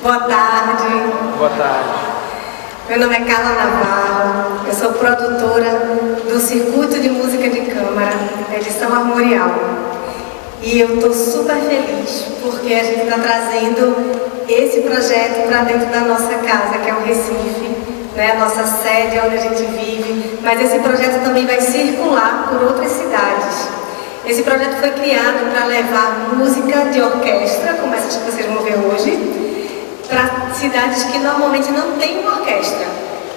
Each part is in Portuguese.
Boa tarde. Boa tarde. Meu nome é Carla Navarro, eu sou produtora do Circuito de Música de Câmara, edição armorial. E eu estou super feliz porque a gente está trazendo esse projeto para dentro da nossa casa, que é o Recife, né? A nossa sede, onde a gente vive. Mas esse projeto também vai circular por outras cidades. Esse projeto foi criado para levar música de orquestra, como essas que vocês vão ver hoje, para cidades que normalmente não têm uma orquestra,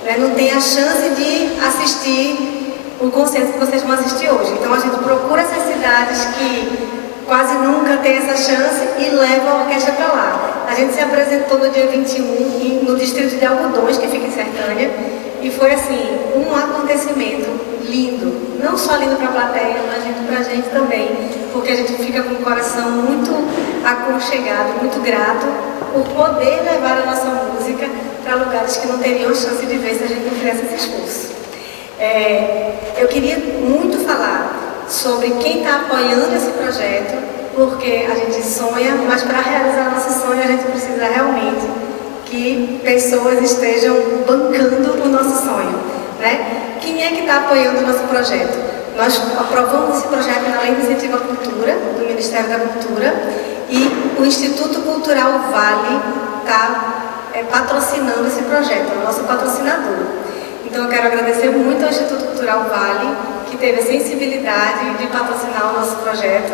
né? Não tem a chance de assistir o concerto que vocês vão assistir hoje. Então a gente procura essas cidades que quase nunca tem essa chance e leva a orquestra para lá. A gente se apresentou no dia 21 no distrito de Algodões, que fica em Sertânia, e foi assim, um acontecimento lindo. Não só lindo para a plateia, mas lindo para a gente também, porque a gente fica com o coração muito aconchegado, muito grato por poder levar a nossa música para lugares que não teriam chance de ver se a gente não fizesse esse esforço. Eu queria muito falar sobre quem está apoiando esse projeto, porque a gente sonha, mas para realizar nosso sonho a gente precisa realmente que pessoas estejam bancando o nosso sonho, né? Quem é que está apoiando o nosso projeto? Nós aprovamos esse projeto na Lei de Incentivo à Cultura, do Ministério da Cultura, e o Instituto Cultural Vale está patrocinando esse projeto, é o nosso patrocinador. Então eu quero agradecer muito ao Instituto Cultural Vale, que teve a sensibilidade de patrocinar o nosso projeto.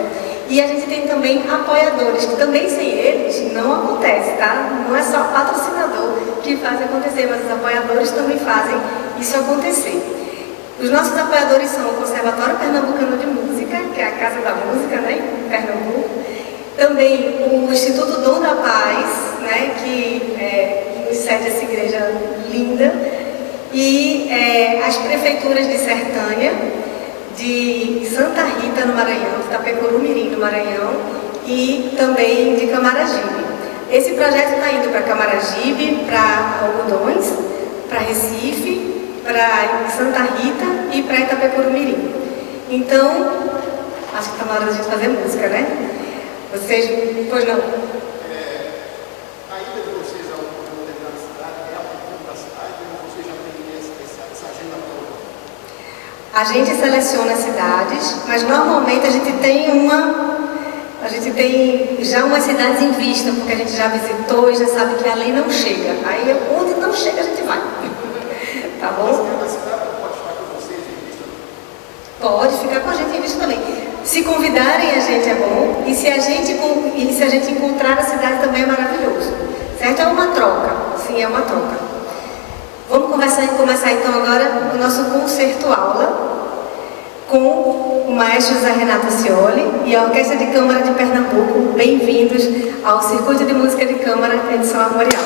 E a gente tem também apoiadores, que também sem eles não acontece, tá? Não é só patrocinador que faz acontecer, mas os apoiadores também fazem isso acontecer. Os nossos apoiadores são o Conservatório Pernambucano de Música, que é a Casa da Música, né, em Pernambuco. Também o Instituto Dom da Paz, né, que nos cede essa igreja linda. E as prefeituras de Sertânia, de Santa Rita, no Maranhão, de Itapecuru-Mirim, no Maranhão, e também de Camaragibe. Esse projeto está indo para Camaragibe, para Algodões, para Recife, para Santa Rita e para Itapecuru-Mirim. Então, acho que está na hora da gente fazer música, né? Vocês, pois não? A ida de vocês a uma determinada cidade é ao ponto da cidade ou vocês já têm essa agenda toda? A gente seleciona as cidades, mas normalmente a gente tem já umas cidades em vista, porque a gente já visitou e já sabe que ali não chega. Aí onde não chega a gente vai. Tá bom? A cidade pode ficar com vocês em vista? Pode ficar com a gente em vista também. Se convidarem a gente é bom, e se a gente encontrar a cidade também é maravilhoso. Certo? É uma troca. Sim, é uma troca. Vamos começar então agora o nosso concerto-aula com o maestro José Renato Scioli e a Orquestra de Câmara de Pernambuco. Bem-vindos ao Circuito de Música de Câmara, edição armorial.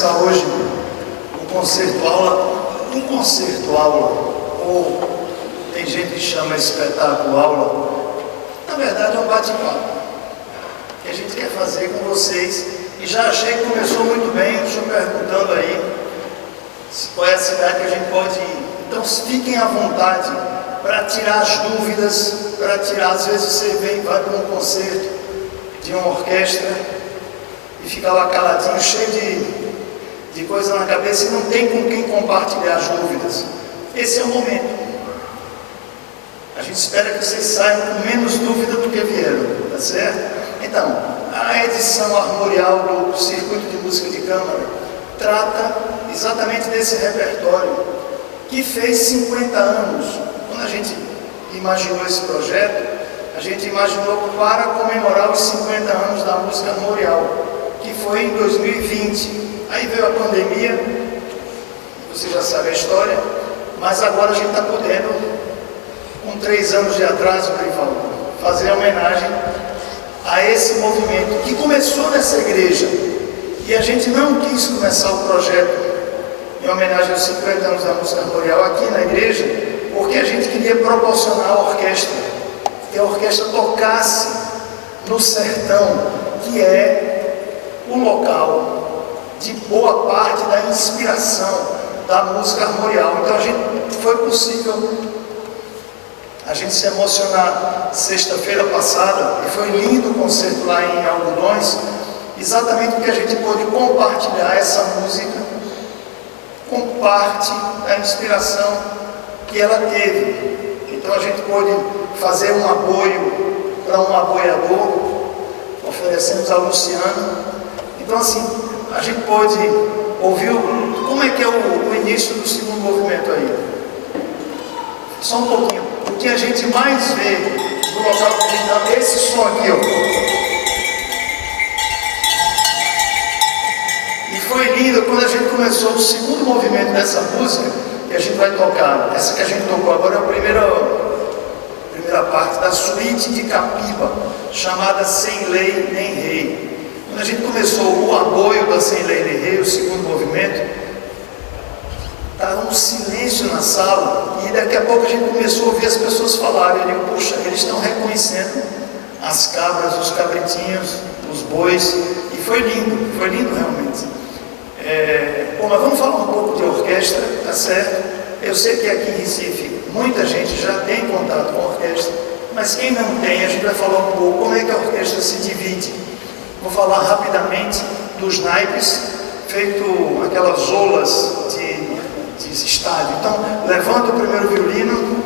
começar hoje o concerto-aula, ou tem gente que chama espetáculo-aula. Na verdade é um bate-papo que a gente quer fazer com vocês, e já achei que começou muito bem, estou perguntando aí qual é a cidade que a gente pode ir. Então fiquem à vontade para tirar as dúvidas, para tirar, às vezes você vai para um concerto de uma orquestra e fica lá caladinho, cheio de coisa na cabeça e não tem com quem compartilhar as dúvidas. Esse é o momento. A gente espera que vocês saiam com menos dúvida do que vieram, tá certo? Então, a edição armorial do Circuito de Música de Câmara trata exatamente desse repertório que fez 50 anos. Quando a gente imaginou esse projeto, a gente imaginou para comemorar os 50 anos da música armorial, que foi em 2020. Aí veio a pandemia, você já sabe a história, mas agora a gente está podendo, com 3 anos de atraso, fazer homenagem a esse movimento que começou nessa igreja. E a gente não quis começar o projeto em homenagem aos 50 anos da música armorial aqui na igreja, porque a gente queria proporcionar a orquestra, que a orquestra tocasse no sertão, que é o local de boa parte da inspiração da música armorial. Então foi possível a gente se emocionar sexta-feira passada, e foi lindo o concerto lá em Algodões, exatamente porque a gente pôde compartilhar essa música com parte da inspiração que ela teve. Então a gente pôde fazer um aboio para um aboiador, oferecemos a Luciana. Então assim, a gente pôde ouvir como é que é o início do segundo movimento aí. Só um pouquinho. O que a gente mais vê no local que a gente está, esse som aqui, ó. E foi lindo quando a gente começou o segundo movimento dessa música, que a gente vai tocar. Essa que a gente tocou agora é a primeira parte da suíte de Capiba, chamada Sem Lei Nem Rei. Quando a gente começou o aboio da Sem Lei Nem Rei, o segundo movimento, estava um silêncio na sala, e daqui a pouco a gente começou a ouvir as pessoas falarem. Eu digo, puxa, eles estão reconhecendo as cabras, os cabritinhos, os bois, e foi lindo realmente. Bom, mas vamos falar um pouco de orquestra, tá certo? Eu sei que aqui em Recife muita gente já tem contato com a orquestra, mas quem não tem, a gente vai falar um pouco como é que a orquestra se divide. Vou falar rapidamente dos naipes, feito aquelas olas de estádio. Então, levanta o primeiro violino,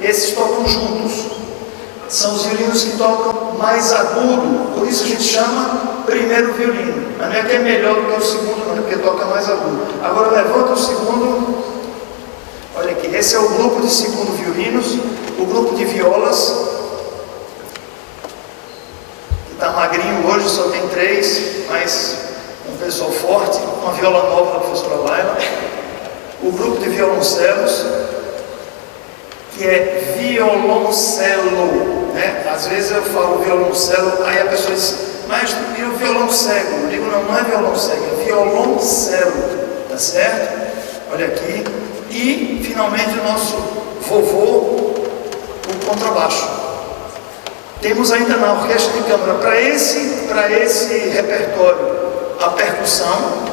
esses tocam juntos. São os violinos que tocam mais agudo, por isso a gente chama primeiro violino. Mas não é que é melhor do que o segundo, não, é porque toca mais agudo. Agora levanta o segundo, olha aqui, esse é o grupo de segundo violinos, o grupo de violas, que está magrinho hoje, só tem 3, mas um pessoal forte, uma viola nova da professora Laila. O grupo de violoncelos, que é violoncelo, né? Às vezes eu falo violoncelo, aí a pessoa diz, mas e o violão cego? Eu digo, não é violão cego, é violoncelo, tá certo? Olha aqui. E, finalmente, o nosso vovô, o contrabaixo. Temos ainda na orquestra de câmara, para esse repertório, a percussão,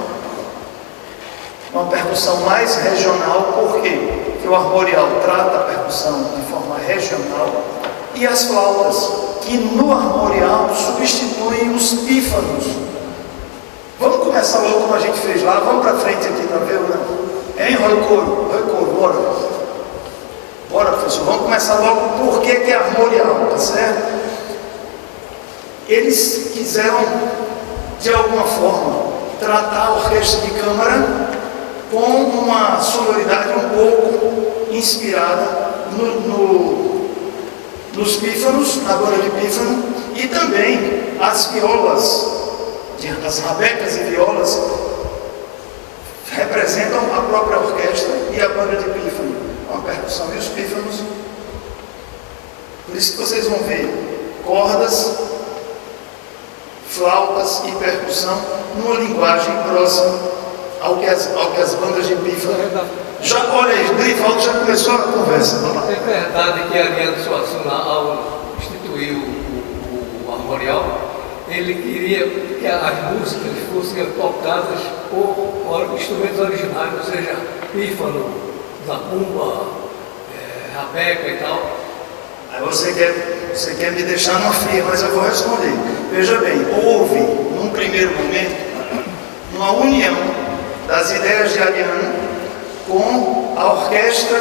uma percussão mais regional. Por quê? Porque o armorial trata a percussão de forma regional, e as flautas, que no armorial substituem os pífanos. Vamos começar logo como a gente fez lá, vamos para frente aqui para ver, né? Hein, Roy Coro, bora. Bora, professor, vamos começar logo por que é armorial, tá certo? Eles quiseram, de alguma forma, tratar a orquestra de câmara com uma sonoridade um pouco inspirada nos pífanos, na banda de pífano, e também as violas, as rabecas e violas representam a própria orquestra e a banda de pífano, com a percussão e os pífanos. Por isso que vocês vão ver cordas, flautas e percussão numa linguagem próxima ao que as bandas de pífano. Já, olha aí, Drivaldo já começou a conversa. Vamos lá. É verdade que Ariano Suassuna, ao instituir o armorial, ele queria que as músicas fossem tocadas por instrumentos originais, ou seja, pífano, zabumba, rabeca e tal. Aí você quer me deixar numa fria, mas eu vou responder. Veja bem, houve, num primeiro momento, uma união das ideias de Ariano com a orquestra.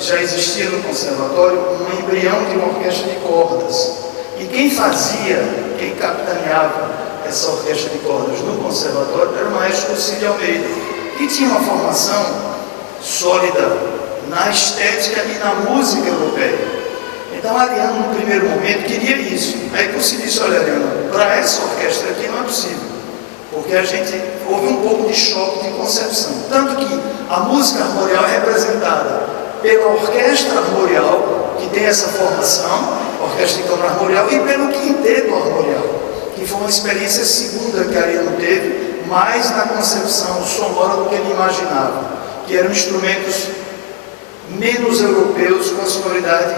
Já existia no conservatório um embrião de uma orquestra de cordas. E quem capitaneava essa orquestra de cordas no conservatório era o maestro Cecílio Almeida, que tinha uma formação sólida na estética e na música europeia. Então Ariano, no primeiro momento, queria isso. Aí Cecílio disse: olha, Ariano, para essa orquestra aqui não é possível, porque houve um pouco de choque de concepção. Tanto que a música armorial é representada pela orquestra armorial, que tem essa formação, orquestra de câmara armorial, e pelo quinteto armorial, que foi uma experiência segunda que Ariano teve, mais na concepção sonora do que ele imaginava, que eram instrumentos menos europeus, com a sonoridade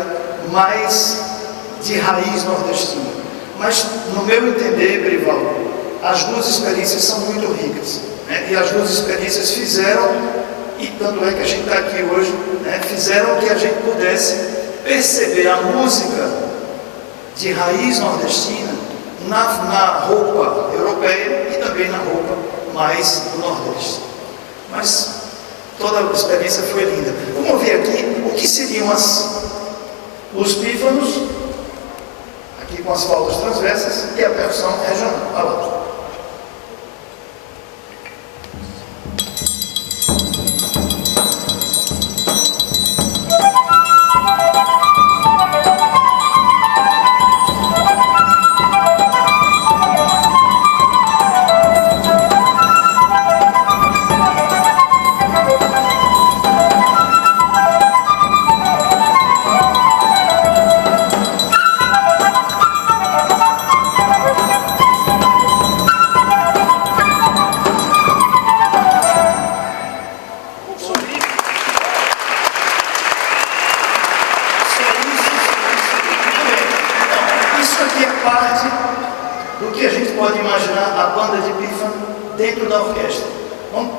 mais de raiz nordestina. Mas, no meu entender, Brivaldo, as duas experiências são muito ricas, né? E as duas experiências fizeram, e tanto é que a gente está aqui hoje, né? Fizeram que a gente pudesse perceber a música de raiz nordestina na roupa europeia e também na roupa mais do Nordeste. Mas toda a experiência foi linda. Vamos ver aqui o que seriam os pífanos, aqui com as flautas transversas, e a percussão regional. Olha lá.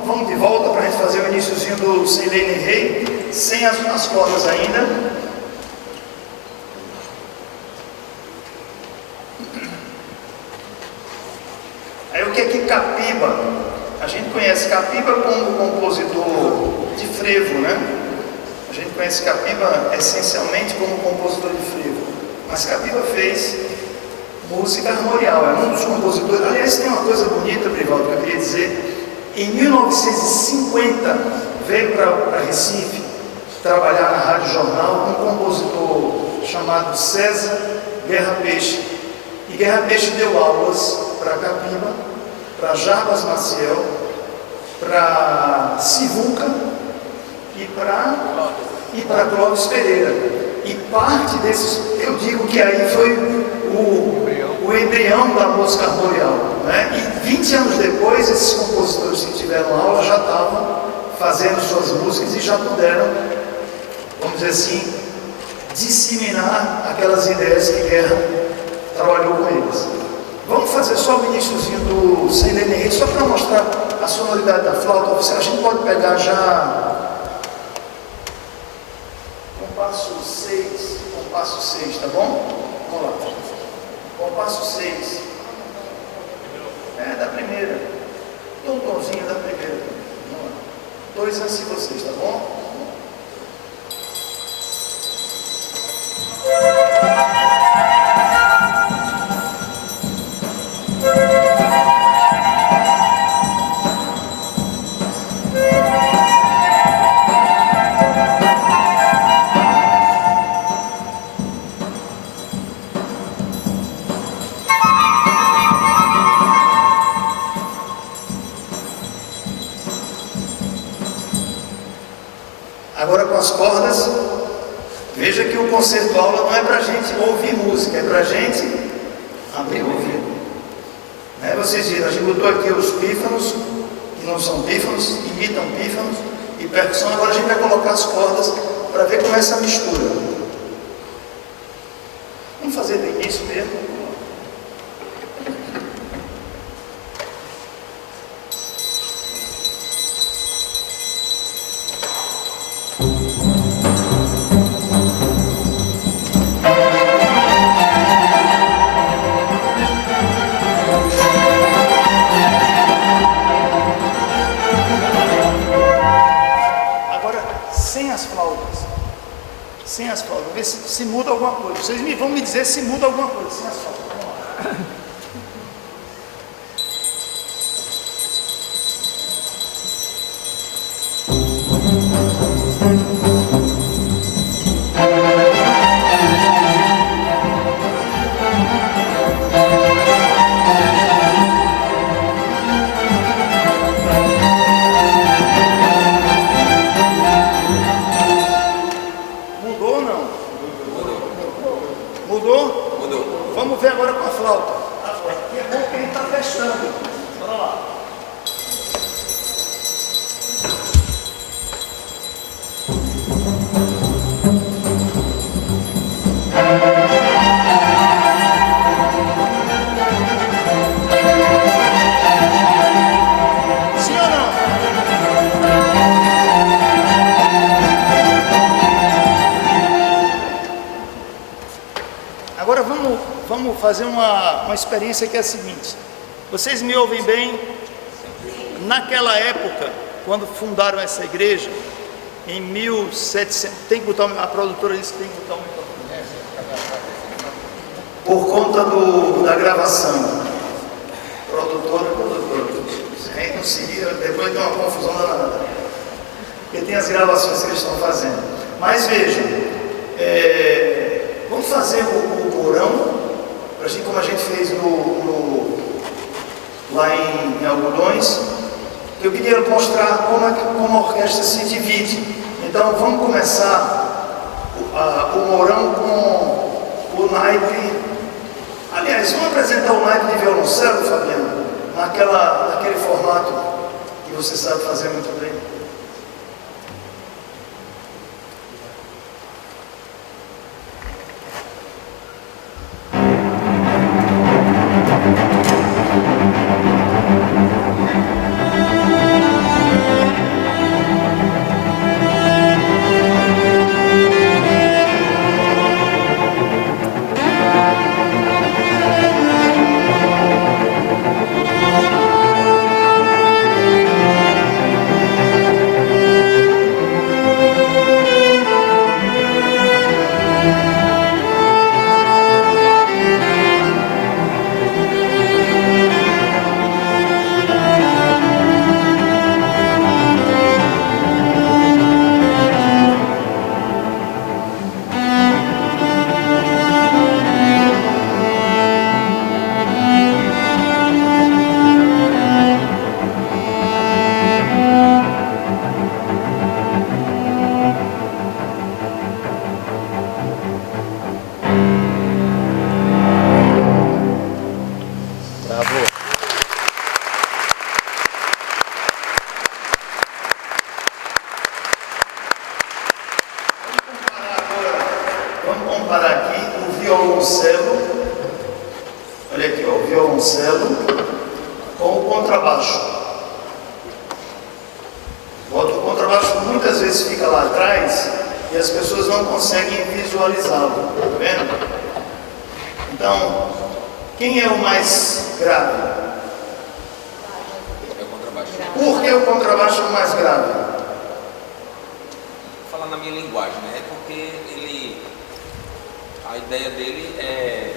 Vamos de volta para a gente fazer o iniciozinho do Silene Rei, sem as cordas ainda. Aí o que é que Capiba? A gente conhece Capiba como compositor de frevo, né? A gente conhece Capiba essencialmente como compositor de frevo, mas Capiba fez música armorial, é um dos compositores. Aliás, tem uma coisa bonita, Brivaldo, que eu queria dizer. Em 1950, veio para Recife trabalhar na Rádio Jornal um compositor chamado César Guerra Peixe. E Guerra Peixe deu aulas para Capiba, para Jarbas Maciel, para Sivuca e para Clóvis Pereira. E parte desses, eu digo que aí foi o embrião da música armorial, né? E 20 anos depois, esses compositores que tiveram aula já estavam fazendo suas músicas e já puderam, vamos dizer assim, disseminar aquelas ideias que Guerra trabalhou com eles. Vamos fazer só o iniciozinho do Silene Rei, só para mostrar a sonoridade da flauta. A gente pode pegar já compasso 6, tá bom? Vamos lá. Compasso 6. Da primeira. Um tonzinho da primeira. Vamos lá. 2 antes de vocês, tá bom? Agora com as cordas, veja que o concerto aula não é para a gente ouvir música, é para a gente abrir o ouvido. vocês viram, a gente botou aqui os pífanos, que não são pífanos, imitam pífanos, e percussão. Agora a gente vai colocar as cordas para ver como é essa mistura. Vamos fazer do início mesmo. Sem as flautas, ver se muda alguma coisa. Vocês vão me dizer se muda alguma coisa sem as flautas. Vamos lá. Vamos ver agora com a flauta. Aqui é bom que a gente está fechando. Bora lá. Sim ou não? Agora vamos fazer uma experiência que é a seguinte. Vocês me ouvem bem? Naquela época, quando fundaram essa igreja, em 1700... Tem que botar, a produtora disse que tem que botar o microfone. Por conta da gravação. Produtora. Se a gente não seguir, depois tem uma confusão danada. Porque tem as gravações que eles estão fazendo. Mas vejam, vamos fazer o morão, assim como a gente fez lá em Algodões. Eu queria mostrar como a orquestra se divide. Então vamos começar o morão com o naipe. Aliás, vamos apresentar o naipe de violoncelo, Fabiano, naquele formato que você sabe fazer muito bem. Olha aqui, ó, o violoncelo com o contrabaixo. O contrabaixo muitas vezes fica lá atrás e as pessoas não conseguem visualizá-lo, tá vendo? Então, quem é o mais grave? É o contrabaixo. Por que o contrabaixo é o mais grave? Vou falar na minha linguagem, né? É porque a ideia dele é,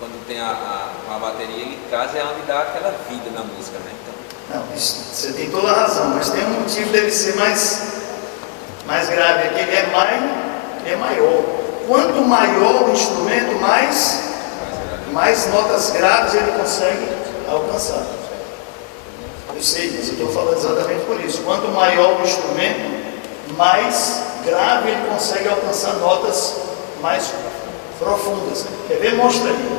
quando tem a bateria, ele traz é onde dá aquela vida na música, né? Então, não, você tem toda a razão, mas tem um motivo dele ser mais grave, é que ele é maior. Quanto maior o instrumento, mais notas graves ele consegue alcançar. Eu sei, mas eu estou falando exatamente por isso. Quanto maior o instrumento, mais grave ele consegue alcançar notas mais profundas. Quer ver? Mostra aí.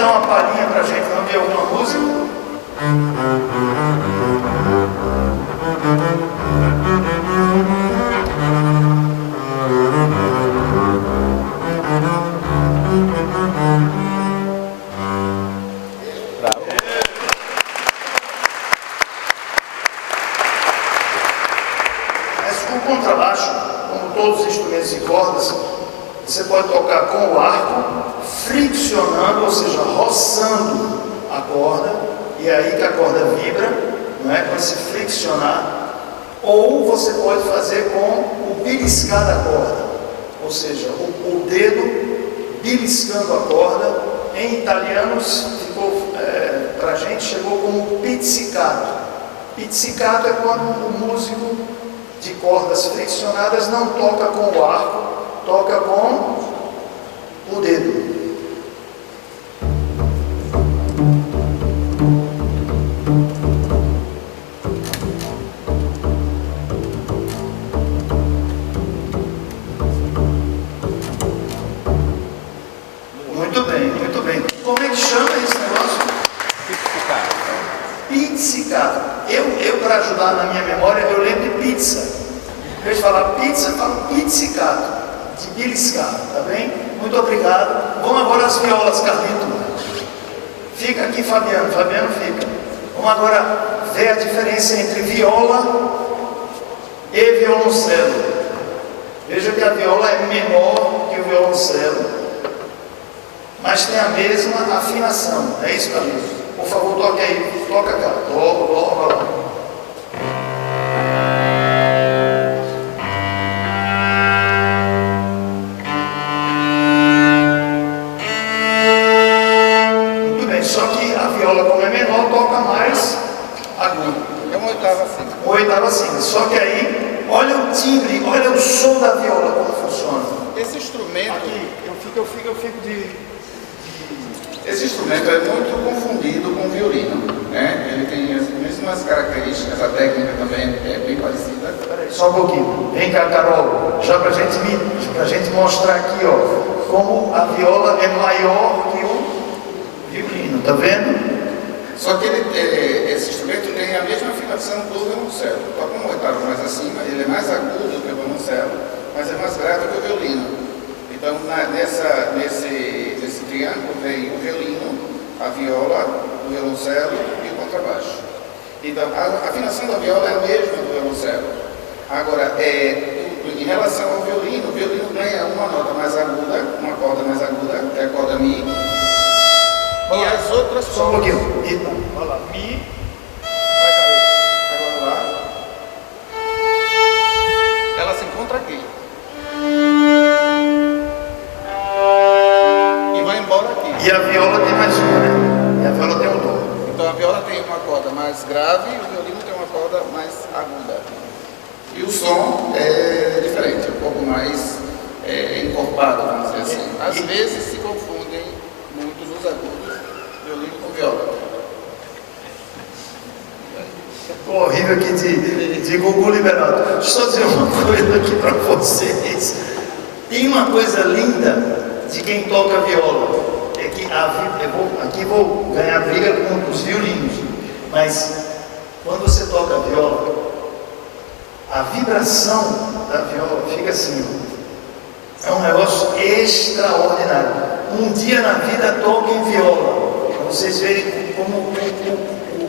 dar uma palhinha pra gente não de alguma música? Mas o contrabaixo, como todos os instrumentos de cordas, você pode tocar com o arco, friccionando, ou seja, roçando a corda, e é aí que a corda vibra, não é? Quando se friccionar. Ou você pode fazer com o beliscar da corda, ou seja, o dedo beliscando a corda. Em italiano ficou, para a gente chegou como pizzicato. Pizzicato é quando o músico de cordas friccionadas não toca com o arco, toca com o dedo. Muito bem, muito bem. Como é que chama esse negócio? Pizzicato. Eu para ajudar na minha memória, eu lembro de pizza. Em vez de falar pizza, eu falo pizzicato, de beliscar, tá bem? Muito obrigado. Vamos agora às violas, Carlito. Fica aqui, Fabiano. Fabiano fica. Vamos agora ver a diferença entre viola e violoncelo. Veja que a viola é menor que o violoncelo, mas tem a mesma afinação. É isso, Carlito? Por favor, toque aí. Toca cá. Dó, lá. Muito bem, só que a viola, como é menor, toca mais agudo. É uma oitava acima. Uma oitava acima. Só que aí, olha o timbre, olha o som da viola, como funciona. Esse instrumento, Aqui, eu fico de... Esse instrumento é muito confundido com o violino, né? Ele tem as mesmas características, a técnica também é bem parecida. Peraí, só um pouquinho. Vem cá, Carol, já pra gente mostrar aqui, ó, como a viola é maior que o violino, tá vendo? Só que esse instrumento tem a mesma afinação do violoncelo. Toca uma oitava mais acima, ele é mais agudo que o violoncelo, mas é mais grave que o violino. Então, nesse triângulo vem o violino, a viola, o violoncelo e o contrabaixo. Então, a afinação da viola é a mesma do violoncelo. Agora, em relação ao violino, o violino ganha uma nota mais aguda, uma corda mais aguda, que é a corda Mi. E as outras Só um cordas. pouquinho. Então, olha lá, Mi. Vai, Carol. Agora lá. Ela se encontra aqui. E vai embora aqui. E a viola tem mais uma, né? E a viola tem um dó. Então a viola tem uma corda mais grave e o violino tem uma corda mais aguda. E o som é diferente, um pouco mais encorpado, vamos dizer assim. Às vezes se confundem muito nos agudos, violino com viola. Ficou horrível aqui de Gugu Liberato. Deixa eu só dizer uma coisa aqui para vocês. Tem uma coisa linda de quem toca viola. É que aqui vou ganhar briga com os violinos. Mas quando você toca a viola, a vibração da viola fica assim. É um negócio extraordinário. Um dia na vida toquem viola. Para vocês verem como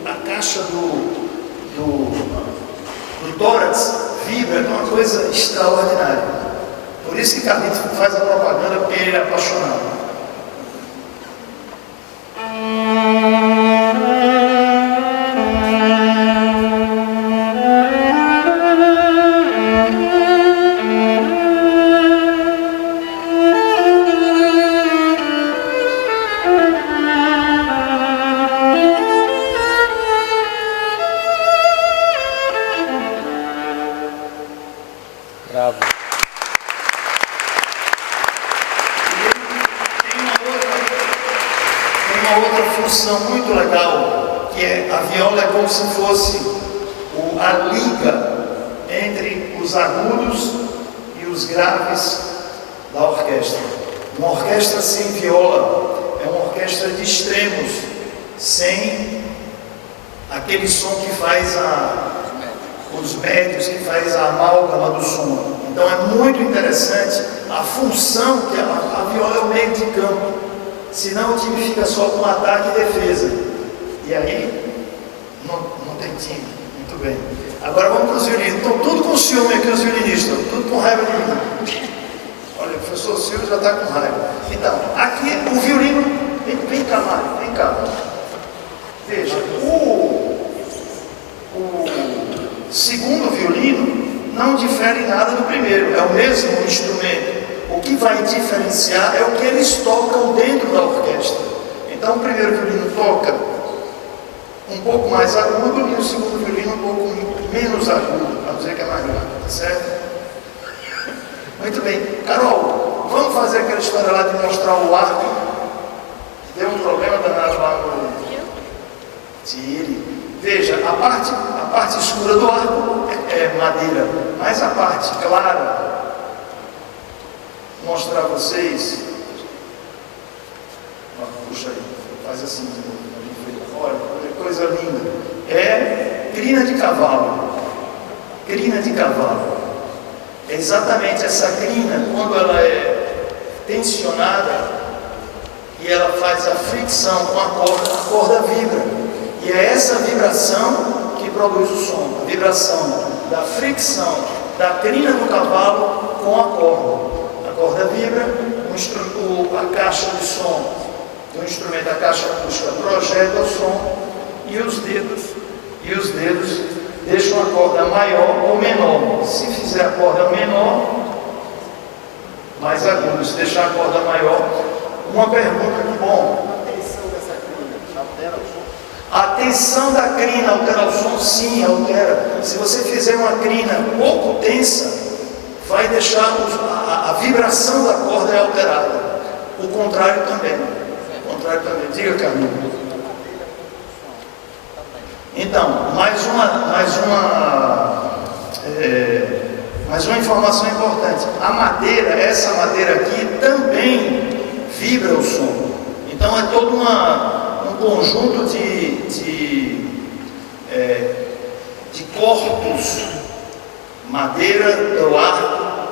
a caixa do tórax vibra, é uma coisa extraordinária. Por isso que Carlitos faz a propaganda, porque ele é apaixonado. Bravo. Tem uma outra função muito legal, que é a viola é como se fosse a liga entre os agudos e os graves da orquestra. Uma orquestra sem viola é uma orquestra orquestra de extremos, sem aquele som que faz os médios, que faz a amálgama do som. Então é muito interessante a função que a viola é o meio de campo, senão o time fica só com ataque e defesa, e aí não tem time. Muito bem. Agora vamos para os violinos. Estão tudo com ciúme aqui os violinistas, tudo com raiva de mim. Olha, o professor Silvio já está com raiva. Então, aqui o violino, vem cá, Mário, vem cá. Veja, o segundo violino não difere nada do primeiro, é o mesmo instrumento. O que vai diferenciar é o que eles tocam dentro da orquestra. Então, o primeiro violino toca um pouco mais agudo e o segundo violino um pouco menos agudo, para dizer que é mais grave, tá certo? Muito bem. Carol, vamos fazer aquela história lá de mostrar o arco? Deu um problema danado lá no... Tire. Veja, a parte escura do arco é madeira, mas a parte clara, vou mostrar a vocês. Puxa aí, faz assim de novo. Olha, que coisa linda. É crina de cavalo. Crina de cavalo. É exatamente essa crina, quando ela é tensionada e ela faz a fricção com a corda vibra. E é essa vibração que produz o som. A vibração da fricção da crina do cavalo com a corda. A corda vibra, a caixa de som do instrumento, a caixa acústica projeta o som e os dedos deixam a corda maior ou menor. Se fizer a corda menor, mais agudo. Se deixar a corda maior, uma pergunta que bom. A tensão dessa crina altera o som? A tensão da crina altera o som? Sim, altera. Se você fizer uma crina pouco tensa, vai deixar a vibração da corda é alterada. O contrário também. Diga, Carlinhos. Então, mais uma informação importante. A madeira, essa madeira aqui, também vibra o som. Então é todo um conjunto de corpos. Madeira do arco,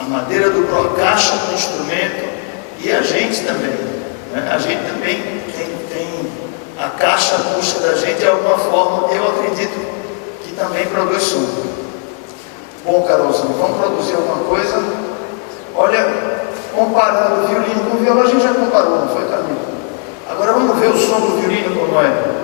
a madeira do caixa do instrumento e a gente também. A gente também tem a caixa acústica da gente, de alguma forma, eu acredito que também produz som. Bom, Carolzinho, vamos produzir alguma coisa? Olha, comparando o violino com o violão, a gente já comparou, não foi, Camilo? Agora vamos ver o som do violino como é.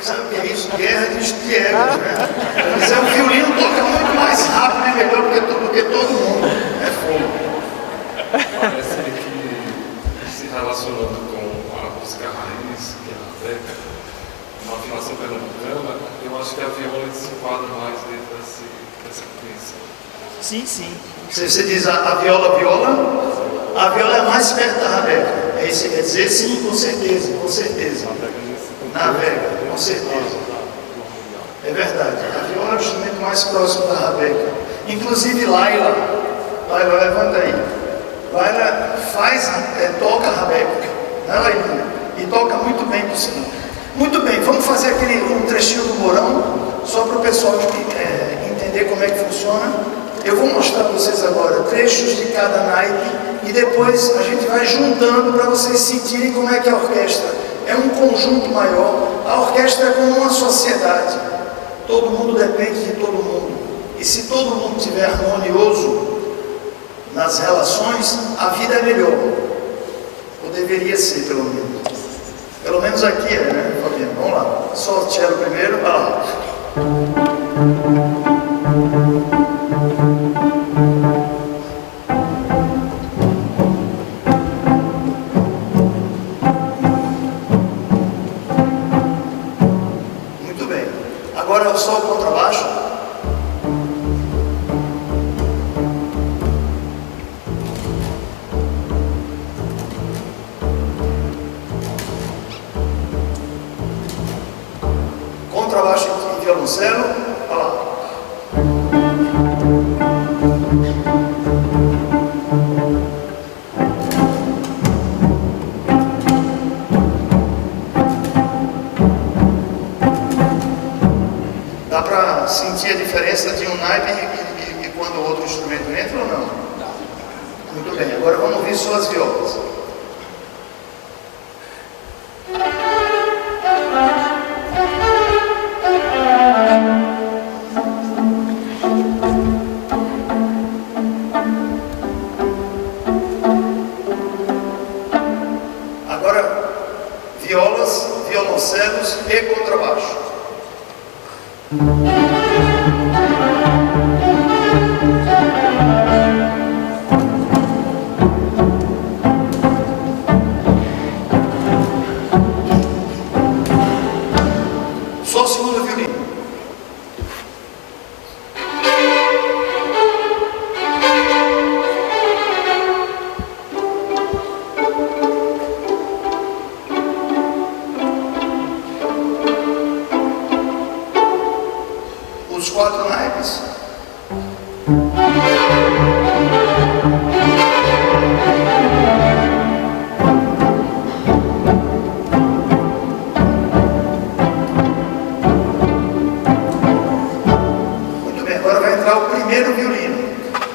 Sabe o que é isso? Guerra de egos, né? Mas o violino toca muito mais rápido e melhor do que todo mundo. É fogo. Parece que, se relacionando com a música raiz, que é a Zeca, uma afinação pernambucana, eu acho que a viola se enquadra mais dentro dessa compreensão. Sim. Você diz a viola, a viola é mais perto da rabeca. É isso que quer dizer? Sim, com certeza. Navega, com certeza. É verdade. A viola é o instrumento mais próximo da rabeca. Inclusive Laila, levanta aí. Laila toca a rabeca, né, Laila? E toca muito bem por sinal. Muito bem, vamos fazer um trechinho do Mourão, só para o pessoal entender como é que funciona. Eu vou mostrar para vocês agora trechos de cada naipe e depois a gente vai juntando para vocês sentirem como é que a orquestra é um conjunto maior. A orquestra é como uma sociedade. Todo mundo depende de todo mundo. E se todo mundo estiver harmonioso nas relações, a vida é melhor. O deveria ser, pelo menos. Pelo menos aqui é, né, Fabiano? Vamos lá. Só o cello primeiro, vai lá. Muito bem. Agora só o contrabaixo. Contrabaixo e violoncelo, olha lá. Dá para sentir a diferença de um naipe e quando o outro instrumento entra ou não? Muito bem, agora vamos ouvir suas violas. Agora, violas, violoncelos e contrabaixo. Só o segundo violino. Os quatro naipes. Muito bem, agora vai entrar o primeiro violino.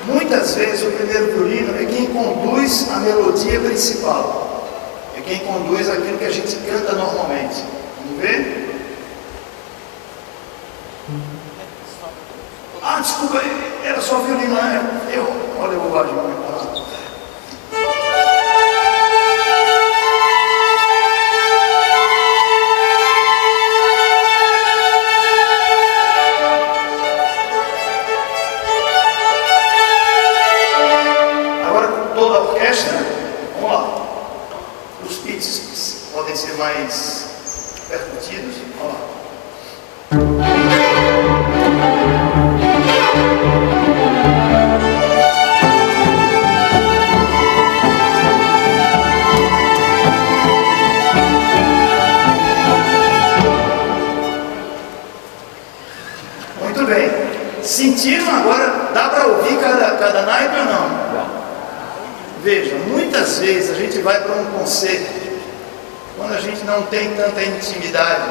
Muitas vezes o primeiro violino é quem conduz a melodia principal. É quem conduz aquilo que a gente canta normalmente. Vamos ver? Ah, desculpa, era só violino, né? Olha a bobagem. Agora toda a orquestra, vamos lá. Os pitches podem ser mais percutidos, vamos lá. Muito bem. Sentiram agora? Dá para ouvir cada naipe ou não? Veja, muitas vezes a gente vai para um concerto, quando a gente não tem tanta intimidade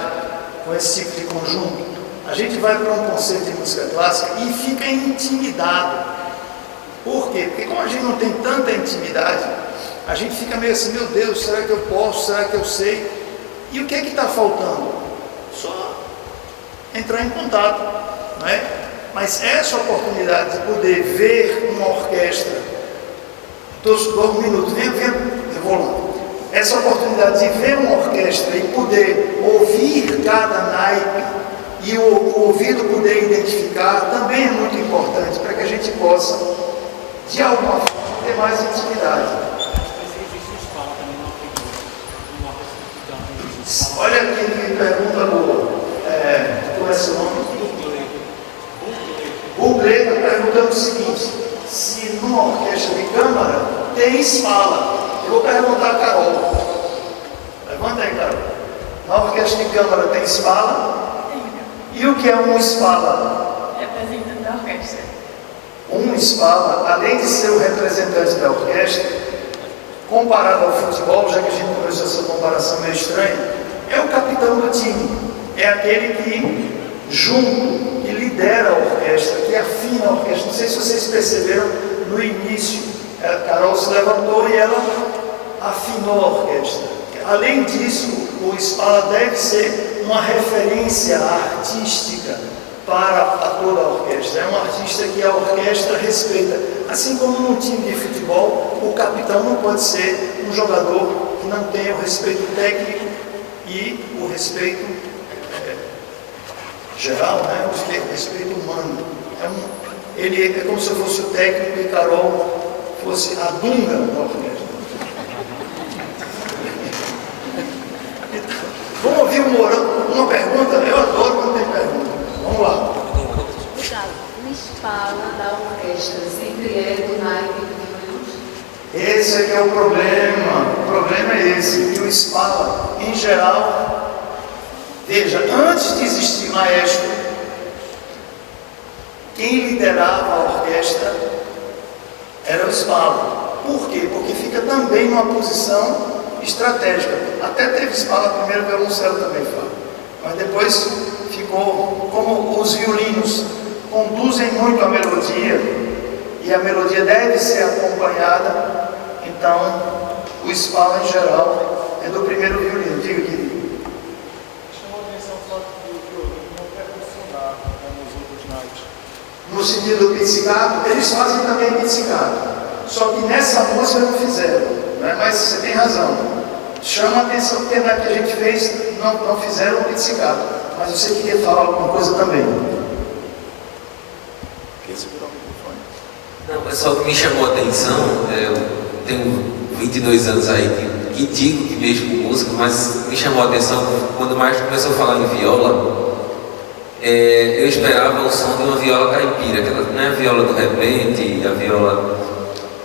com esse tipo de conjunto, a gente vai para um concerto de música clássica e fica intimidado. Por quê? Porque como a gente não tem tanta intimidade, a gente fica meio assim, meu Deus, será que eu posso? Será que eu sei? E o que é que está faltando? Só entrar em contato, não é? Mas essa oportunidade de poder ver uma orquestra, um minuto, eu vou lá. Essa oportunidade de ver uma orquestra e poder ouvir cada naipe e o ouvido poder identificar também é muito importante para que a gente possa, de alguma forma, ter mais intimidade. Olha aqui, me pergunta boa. Qual é seu nome? Bublé está perguntando o seguinte: se numa orquestra de câmara tem esfala. Eu vou perguntar a Carol. Levanta aí, Carol. Na orquestra de câmara tem esfala? E o que é um esfala? Representante da orquestra. Um esfala, além de ser o representante da orquestra, comparado ao futebol, já que a gente começou essa comparação meio estranha, é o capitão do time. É aquele que, junto, que lidera a orquestra, que afina a orquestra. Não sei se vocês perceberam no início, a Carol se levantou e ela afinou a orquestra. Além disso, o esfala deve ser uma referência artística para toda a orquestra. É um artista que a orquestra respeita. Assim como num time de futebol, o capitão não pode ser um jogador que não tenha o respeito técnico e o respeito geral, né? O respeito humano. Ele é como se eu fosse o técnico e Carol fosse a Dunga da orquestra. Vamos ouvir o Mourão? Uma pergunta? Eu adoro quando tem pergunta. Vamos lá. O espala da orquestra sempre é do naipe do violino? Esse é que é o problema. O problema é esse. Que o espala, em geral, veja, antes de existir maestro, quem liderava a orquestra era o espala. Por quê? Porque fica também numa posição estratégica. Até teve espala primeiro, violoncelo também fala. Mas depois ficou, como os violinos conduzem muito a melodia, e a melodia deve ser acompanhada, então o espala em geral é do primeiro violino. Diga, querido. Chamou a atenção o fato do violino não percussionar como os outros naipes. No sentido do pizzicato, eles fazem também pizzicato. Só que nessa música não fizeram, né? Mas você tem razão. Chama a atenção porque na que a gente fez não fizeram o pizzicato. Mas você queria falar alguma coisa também. Quer segurar o microfone? Não, pessoal, que me chamou a atenção, eu tenho 22 anos aí que digo que mexo com música, mas me chamou a atenção quando o maestro começou a falar em viola. Eu esperava o som de uma viola caipira, aquela, não é a viola do repente, a viola.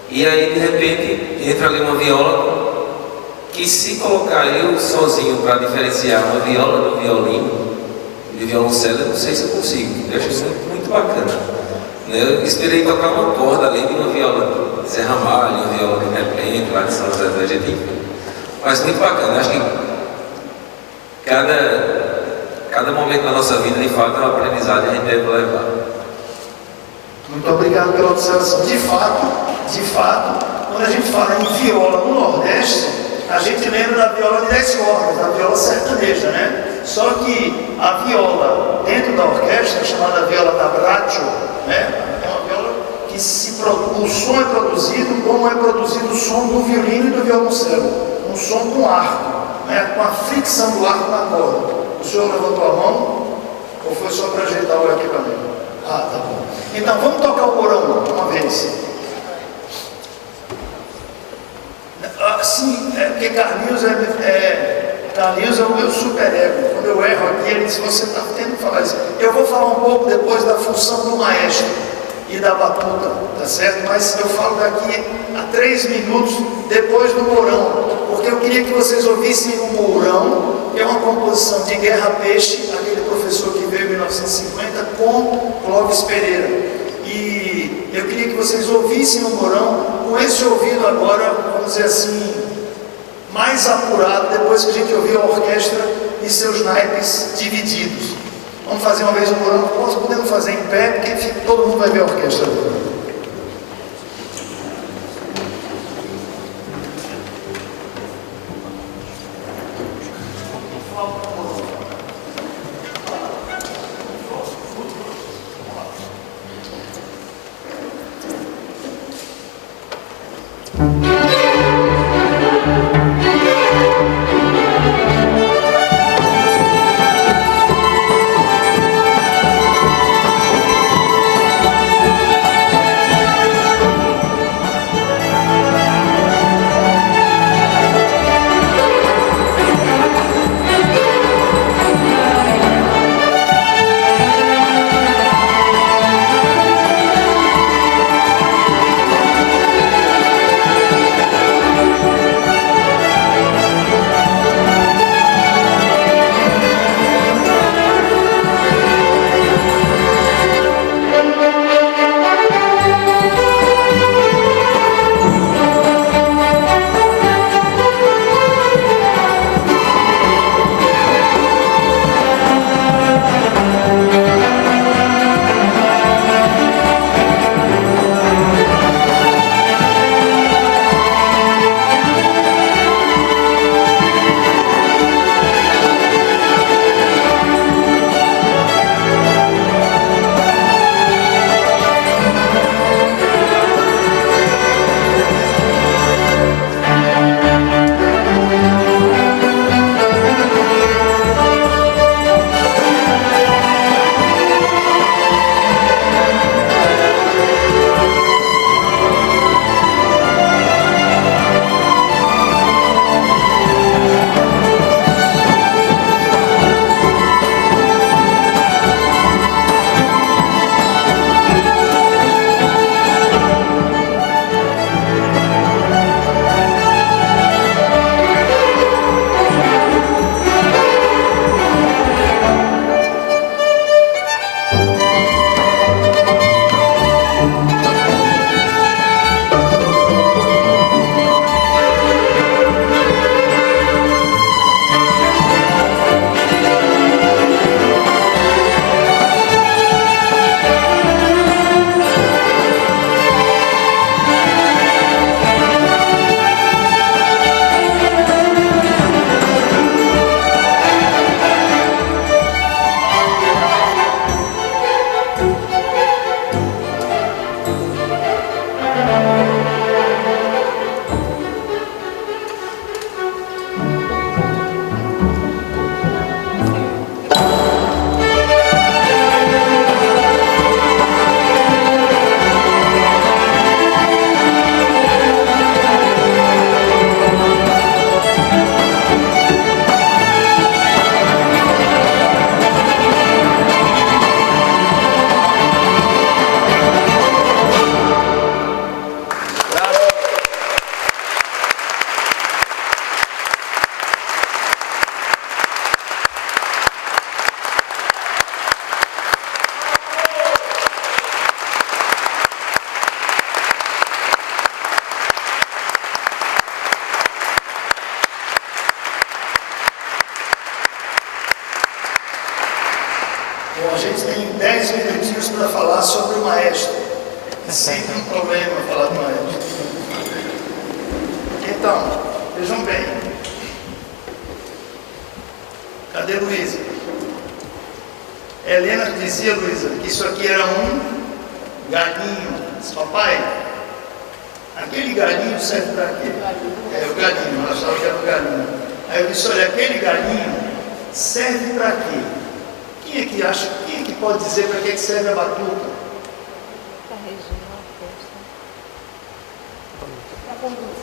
E aí de repente entra ali uma viola que, se colocar eu sozinho para diferenciar uma viola do violino, de violoncelo, eu não sei se eu consigo. Eu acho isso muito bacana. Eu esperei tocar uma corda além de uma viola de Zé Ramalho, uma viola de repente, lá de São José do Egito. Mas muito bacana. Acho que cada momento da nossa vida, de fato, é uma aprendizagem que a gente deve levar. Muito obrigado pela observação. De fato, quando a gente fala em viola no Nordeste, a gente lembra da viola de 10 cordas, da viola sertaneja, né? Só que a viola dentro da orquestra, chamada viola da braccio, né? É uma viola que o som é produzido como é produzido o som do violino e do violoncelo. Um som com arco, né? Com a fricção do arco na corda. O senhor levantou a mão ou foi só para ajeitar o equipamento? Ah, tá bom. Então vamos tocar o Mourão uma vez. Sim, porque Carlinhos é o meu superego. Quando eu erro aqui, ele diz: você está tendo que falar isso. Eu vou falar um pouco depois da função do maestro e da batuta, tá certo? Mas eu falo daqui a 3 minutos depois do Mourão, porque eu queria que vocês ouvissem o Mourão, que é uma composição de Guerra Peixe, aquele professor que veio em 1950 com Clóvis Pereira. E eu queria que vocês ouvissem o Mourão com esse ouvido agora, vamos dizer assim, mais apurado, depois que a gente ouvir a orquestra e seus naipes divididos. Vamos fazer uma vez o Mourão. Podemos fazer em pé, porque todo mundo vai ver a orquestra. Então, vejam bem. Cadê Luísa? Helena dizia, Luísa, que isso aqui era um galinho. Disse, papai, aquele galinho serve para quê? É o galinho, ela achava que era o galinho. Aí eu disse, olha, aquele galinho serve para quê? Quem é que acha, quem é que pode dizer para que serve a batuta? Para reger uma festa. Para conduzir.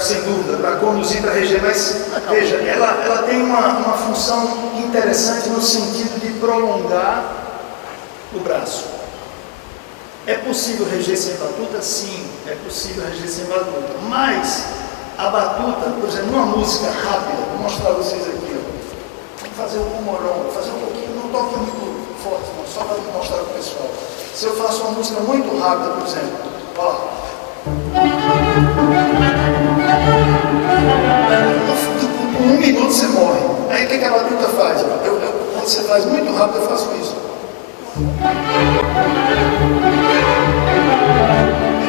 Sem dúvida, para conduzir, para reger, mas veja, ela tem uma função interessante no sentido de prolongar o braço. É possível reger sem batuta? Sim, é possível reger sem batuta, mas a batuta, por exemplo, numa música rápida, vou mostrar a vocês aqui, ó. Vamos fazer um morão, vou fazer um pouquinho, não toque muito forte, não, só para mostrar para o pessoal. Se eu faço uma música muito rápida, por exemplo, ó. Com 1 minuto você morre. Aí o que a batuta faz? Quando você faz muito rápido, eu faço isso.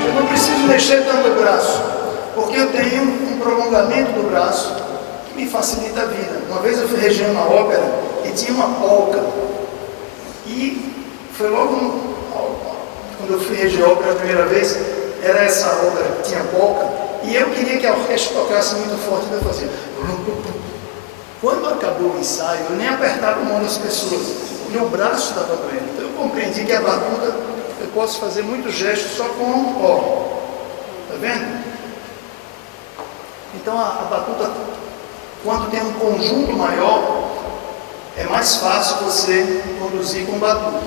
Eu não preciso mexer tanto o braço, porque eu tenho um prolongamento do braço que me facilita a vida. Uma vez eu fui reger uma ópera e tinha uma polca. E foi logo quando eu fui reger a ópera a primeira vez, era essa ópera que tinha polca, e eu queria que a orquestra tocasse muito forte, então eu fazia. Quando acabou o ensaio, eu nem apertava a mão das pessoas, o meu braço estava doendo. Então eu compreendi que a batuta, eu posso fazer muitos gestos só com ó. Tá vendo? Então a batuta, quando tem um conjunto maior, é mais fácil você conduzir com batuta.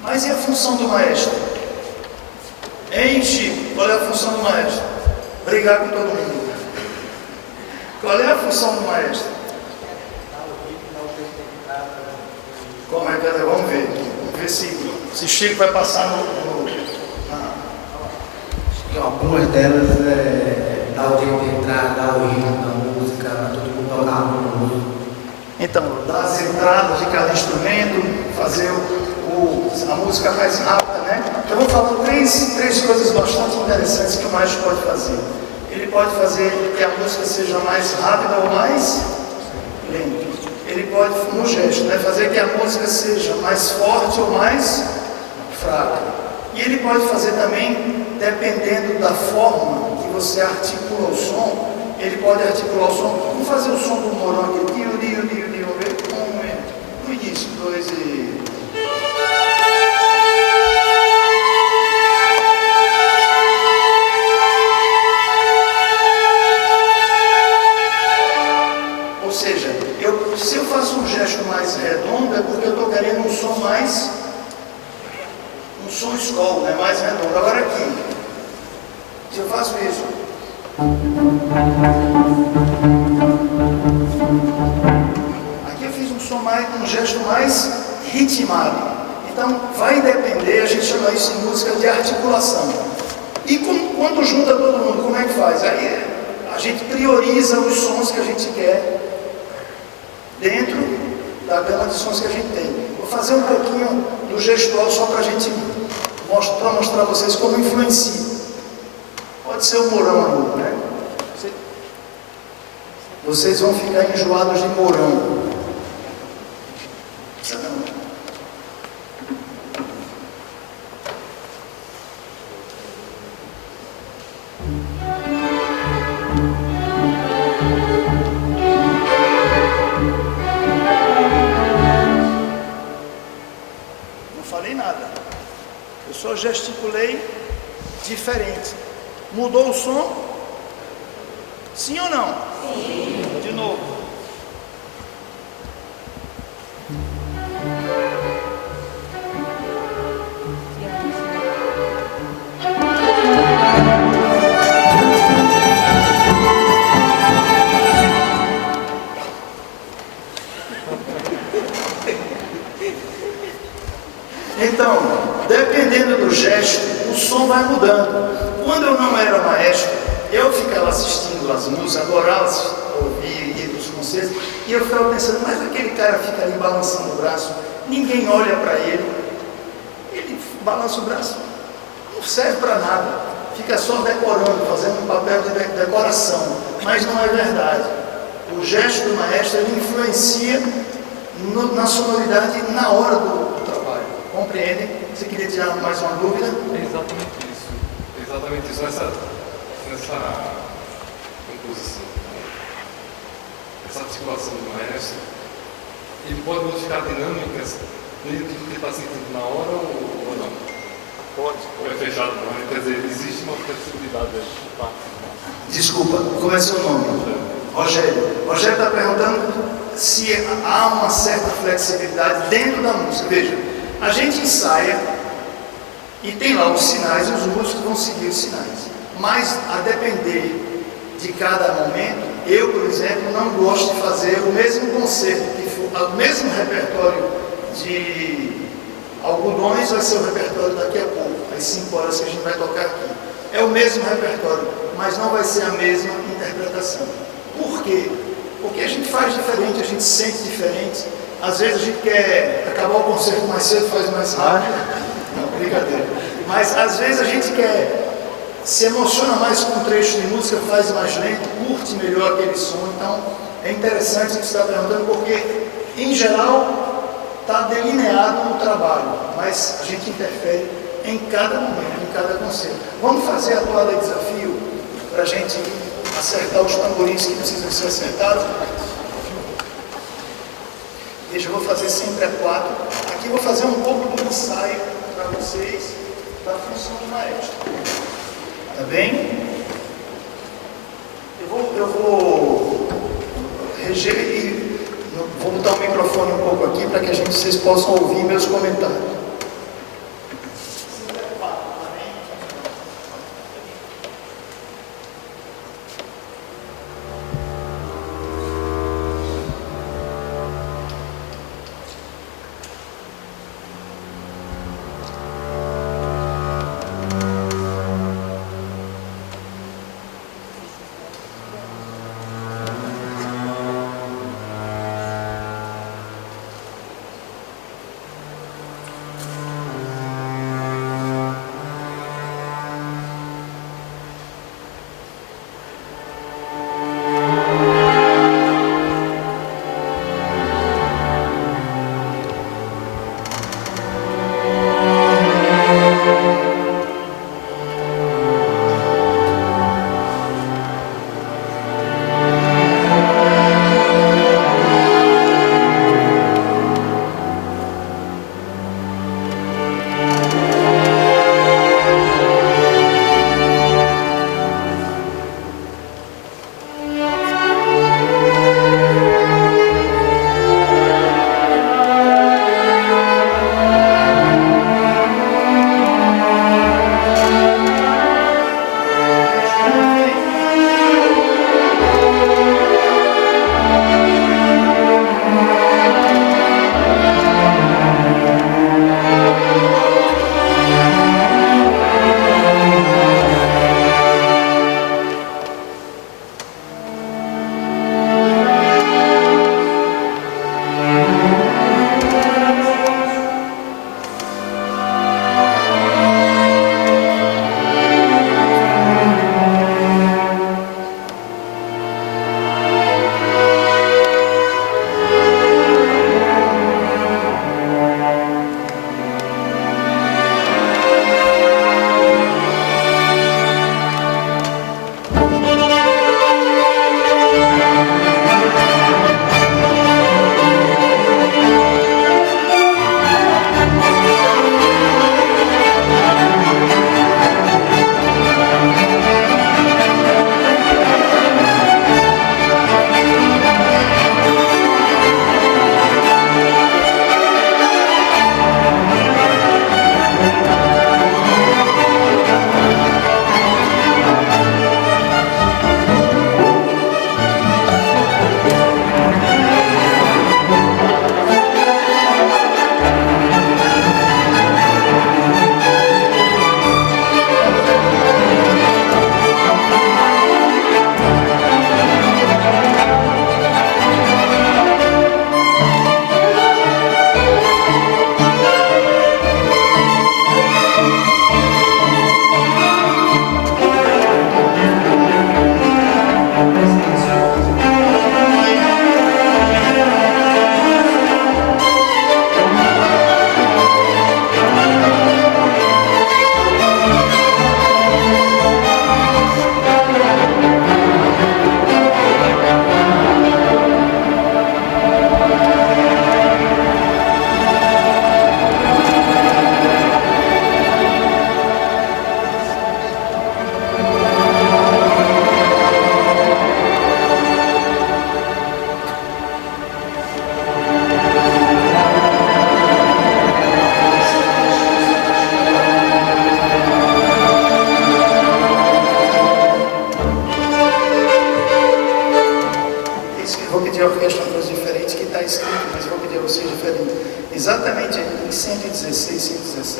Mas e a função do maestro? Hein, Chico? Qual é a função do maestro? Brigar com todo mundo. Qual é a função do maestro? Como é que é? Vamos ver. Vamos ver se Chico vai passar Algumas delas dá o tempo de entrar, dá o ritmo da música, para todo mundo tocar no. Então, dar as entradas de cada instrumento, fazer a música mais rápida, né? Eu vou falar três coisas bastante interessantes que o maestro pode fazer. Ele pode fazer que a música seja mais rápida ou mais lenta. Ele pode, no gesto, né, fazer que a música seja mais forte ou mais fraca. E ele pode fazer também, dependendo da forma que você articula o som, ele pode articular o som. Vamos fazer o som do morão aqui. Vamos ver como é. No início, 2 e... Ou seja, se eu faço um gesto mais redondo, é porque eu estou querendo um som mais... um som escol, né? Mais redondo. Agora aqui, se eu faço isso... Aqui eu fiz um som um gesto mais ritmado. Então, vai depender, a gente chama isso em música de articulação. E quando junta todo mundo, como é que faz? Aí a gente prioriza os sons que a gente quer dentro da gama de sons que a gente tem. Vou fazer um pouquinho do gestual só para a gente mostrar a vocês como influencia. Pode ser o morão, né? Vocês vão ficar enjoados de morão. Não falei nada. Eu só gesticulei diferente. Mudou o som? Sim ou não? Sim. De novo. Então, dependendo do gesto, o som vai mudando. Quando eu não era maestro, eu ficava assistindo as músicas, adorava ouvir e os concertos, e eu ficava pensando, mas aquele cara fica ali balançando o braço, ninguém olha para ele balança o braço, não serve para nada. fica só decorando, fazendo um papel de decoração, mas não é verdade. O gesto do maestro ele influencia na sonoridade na hora do trabalho. Compreendem? Você queria tirar mais uma dúvida? É exatamente isso. Exatamente isso. Nessa composição, essa articulação do maestro, ele pode modificar dinâmicas dentro do que ele está sentindo na hora ou não? Pode. Ou é fechado, não? Quer dizer, existe uma flexibilidade aí. Desculpa, como é seu nome? Rogério. Rogério está perguntando se há uma certa flexibilidade dentro da música. Veja, a gente ensaia e tem lá os sinais e os músicos vão seguir os sinais. Mas, a depender de cada momento, eu, por exemplo, não gosto de fazer o mesmo concerto, o mesmo repertório de Algodões vai ser o repertório daqui a pouco, às 5 horas que a gente vai tocar aqui. É o mesmo repertório, mas não vai ser a mesma interpretação. Por quê? Porque a gente faz diferente, a gente sente diferente. Às vezes a gente quer acabar o concerto mais cedo, faz mais rápido. Não, brincadeira. Mas às vezes a gente quer, se emociona mais com um trecho de música, faz mais lento, curte melhor aquele som. Então é interessante o que você está perguntando, porque em geral está delineado no trabalho, mas a gente interfere em cada momento, em cada concerto. Vamos fazer a toada de desafio para a gente acertar os tamborins que precisam ser acertados. Veja, eu vou fazer sempre a 4. Aqui eu vou fazer um pouco do ensaio para vocês da função do maestro. Tá bem? Eu vou reger e vou botar o microfone um pouco aqui para que vocês possam ouvir meus comentários.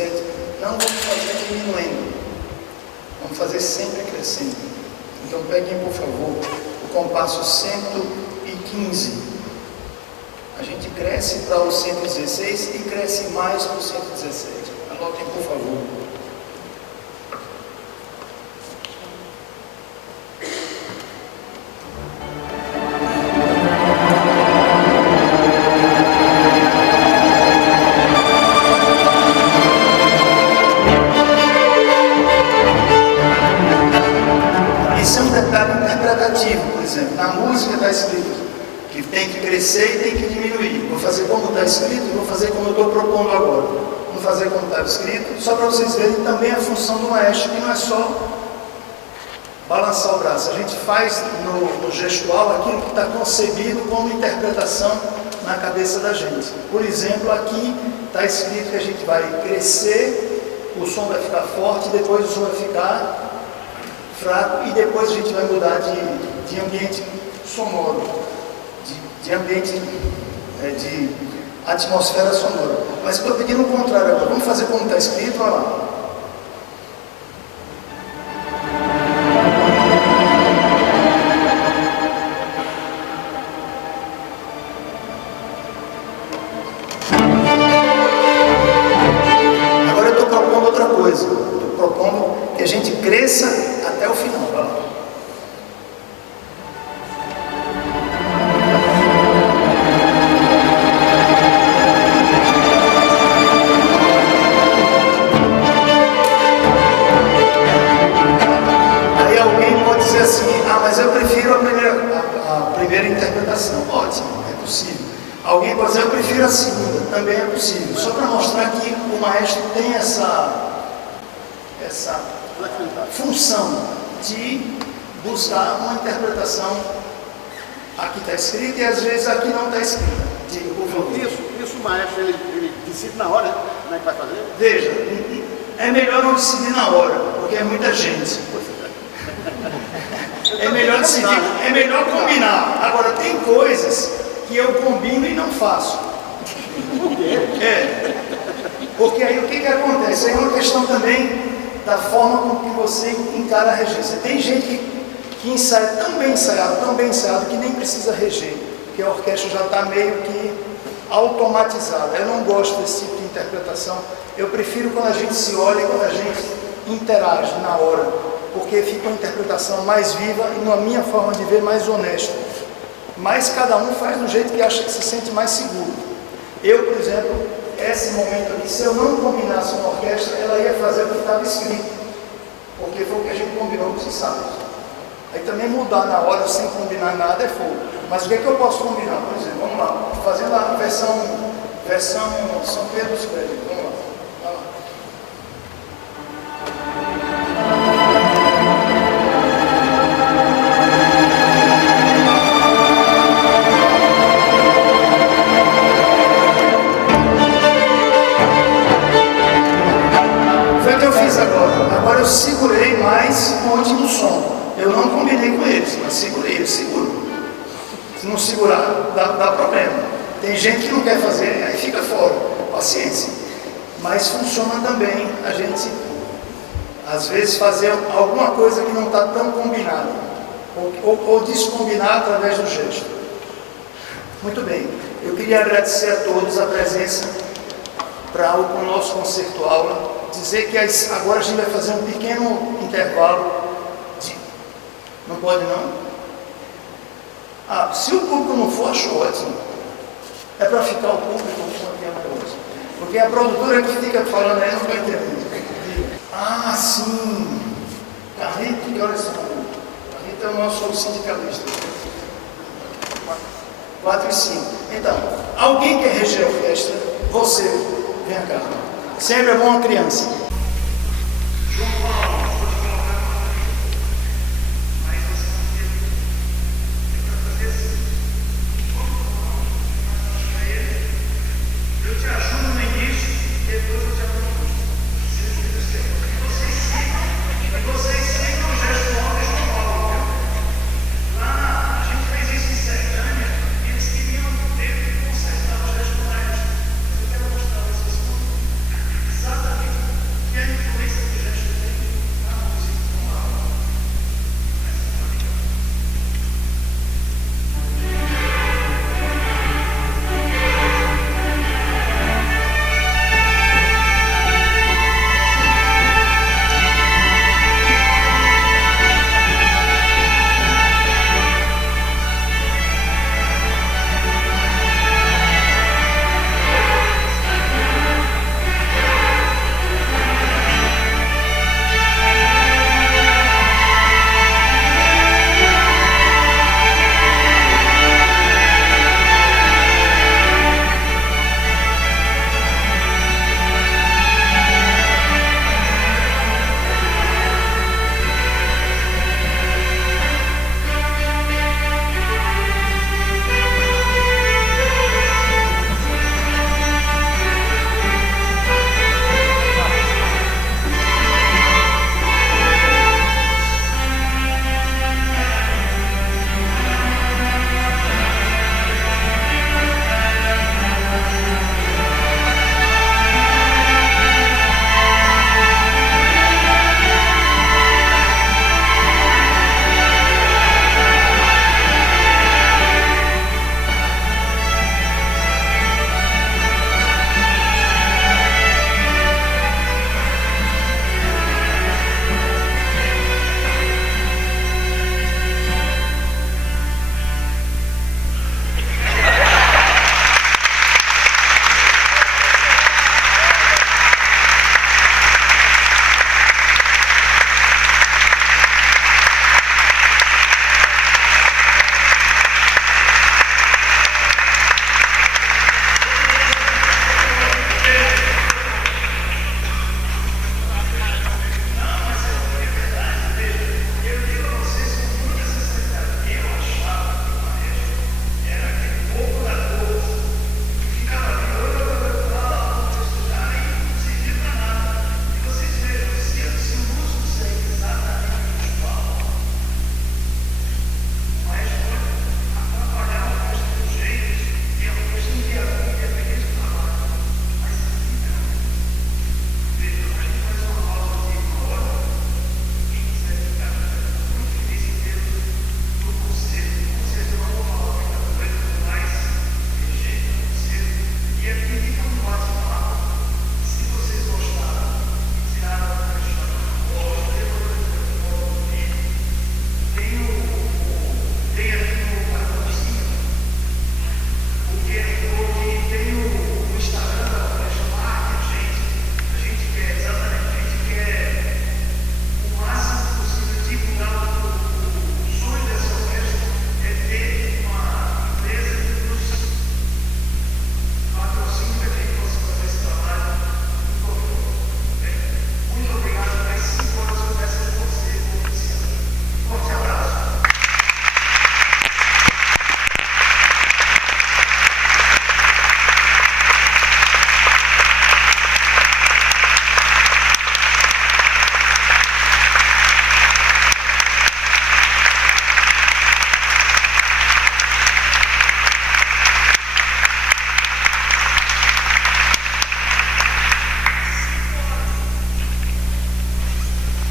17, não vamos fazer diminuindo, vamos fazer sempre crescendo. Então peguem, por favor, o compasso 115. A gente cresce para o 116 e cresce mais para o 117. Anotem, por favor. Esse é um detalhe interpretativo, por exemplo. Na música está escrito que tem que crescer e tem que diminuir. Vou fazer como está escrito e vou fazer como eu estou propondo agora. Vou fazer como está escrito, só para vocês verem também a função do maestro, que não é só balançar o braço. A gente faz no gestual aquilo que está concebido como interpretação na cabeça da gente. Por exemplo, aqui está escrito que a gente vai crescer, o som vai ficar forte, depois o som vai ficar fraco e depois a gente vai mudar de ambiente sonoro, de ambiente, de atmosfera sonora. Mas estou pedindo o contrário agora. Vamos fazer como está escrito, olha lá. Agora eu estou propondo outra coisa. Estou propondo que a gente cresça até o final. Olha lá. Alguém pode dizer, eu prefiro a segunda, também é possível. Só para mostrar que o maestro tem essa função de buscar uma interpretação aqui está escrita e às vezes aqui não está escrita. Diga, por favor. Isso o maestro, ele decide na hora, né? Como é que vai fazer? Veja, é melhor não decidir na hora, porque é muita gente. É melhor decidir, é melhor combinar. Agora, tem coisas que eu combino e não faço. Por quê? Porque aí o que acontece? Aí é uma questão também da forma com que você encara a regência. Tem gente que ensaia tão bem ensaiado, que nem precisa reger, porque a orquestra já está meio que automatizada. Eu não gosto desse tipo de interpretação. Eu prefiro quando a gente se olha e quando a gente interage na hora, porque fica uma interpretação mais viva e, na minha forma de ver, mais honesta. Mas cada um faz do jeito que acha que se sente mais seguro. Eu, por exemplo, esse momento aqui, se eu não combinasse com a orquestra, ela ia fazer o que estava escrito, porque foi o que a gente combinou com os ensaios. Aí também mudar na hora sem combinar nada é fogo. Mas o que é que eu posso combinar? Por exemplo, vamos lá, fazendo a versão São Pedro dos Prédios. Vamos lá. Vai lá. Agora eu segurei mais o último som. Eu não combinei com eles, mas segurei, eu seguro. Se não segurar, dá problema. Tem gente que não quer fazer, aí fica fora. Paciência. Mas funciona também a gente, às vezes, fazer alguma coisa que não está tão combinada. Ou descombinar através do gesto. Muito bem. Eu queria agradecer a todos a presença para o nosso concerto aula. Dizer que agora a gente vai fazer um pequeno intervalo. Não pode não? Se o público não for, acho ótimo. É para ficar o público com hoje. Porque a produtora que fica falando aí não está entendendo. Sim. Carrito, que horas são? Carrito é o nosso sindicalista. 4 e 5. Então, alguém quer reger a orquestra? Você, vem cá. Sempre é bom a criança.